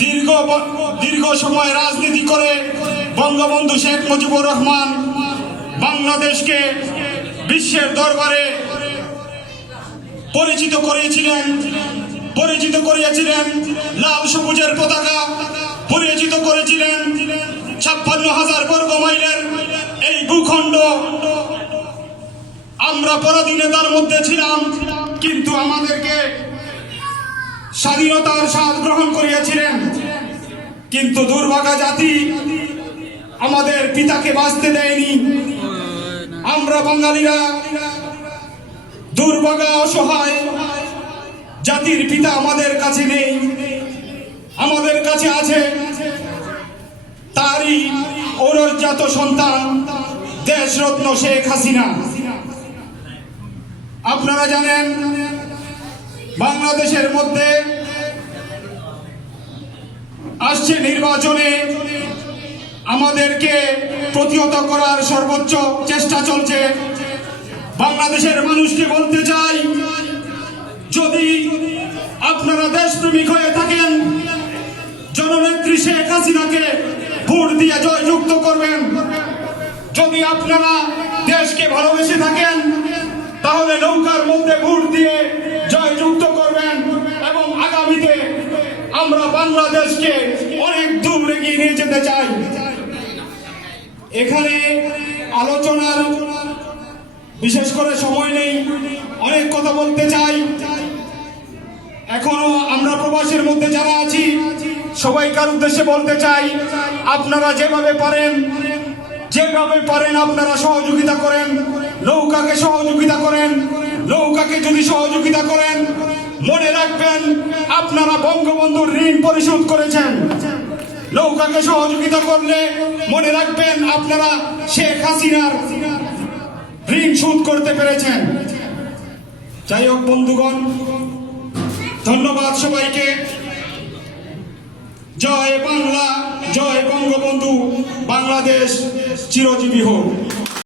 দীর্ঘ সময় রাজনীতি করে বঙ্গবন্ধু শেখ মুজিবুর রহমান বাংলাদেশকে বিশ্বের দরবারে পরিচিত করিয়েছিলেন লাল সবুজের পতাকা, পরিচিত করেছিলেন 56,000 বর্গ মাইলের এই ভূখণ্ড। আমরা পরাধীনতার মধ্যে ছিলাম, কিন্তু আমাদেরকে স্বাধীনতার স্বাদ গ্রহণ করিয়েছিলেন। কিন্তু দুর্ভাগা জাতি আমাদের পিতাকে বাঁচতে দেয়নি। আমরা বাঙালিরা দুর্ভাগা, অসহায় জাতির পিতা আমাদের কাছে নেই, আমাদের কাছে আছে তারই ঔরজাত সন্তান দেশরত্ন শেখ হাসিনা। আপনারা জানেন বাংলাদেশের মধ্যে আসছে নির্বাচনে, আমাদেরকে প্রতিহত করার সর্বোচ্চ চেষ্টা চলছে। বাংলাদেশের মানুষকে বলতে চাই, যদি আপনারা দেশপ্রেমিক হয়ে থাকেন, জননেত্রী শেখ হাসিনাকে ভোট দিয়ে জয়যুক্ত করবেন। যদি আপনারা দেশকে ভালোবেসে থাকেন, তাহলে নৌকার মধ্যে ভোট দিয়ে জয়যুক্ত করবেন এবং আগামীতে আমরা বাংলাদেশকে অনেক দূর এগিয়ে নিয়ে যেতে চাই। এখানে আলোচনার বিশেষ করে সময় নেই, অনেক কথা বলতে চাই। এখনো আমরা প্রবাসের মধ্যে যারা আছি সবাইকার উদ্দেশ্যে বলতে চাই, আপনারা যেভাবে পারেন আপনারা সহযোগিতা করেন, নৌকাকে সহযোগিতা করেন। নৌকাকে যদি সহযোগিতা করেন, মনে রাখবেন আপনারা বঙ্গবন্ধুর ঋণ পরিশোধ করেছেন। নৌকাকে সহযোগিতা করলে মনে রাখবেন আপনারা শেখ হাসিনার ঋণ শোধ করতে পেরেছেন। যাই হোক বন্ধুগণ, ধন্যবাদ সবাইকে। জয় বাংলা, জয় বঙ্গবন্ধু, বাংলাদেশ চিরজীবী হোক।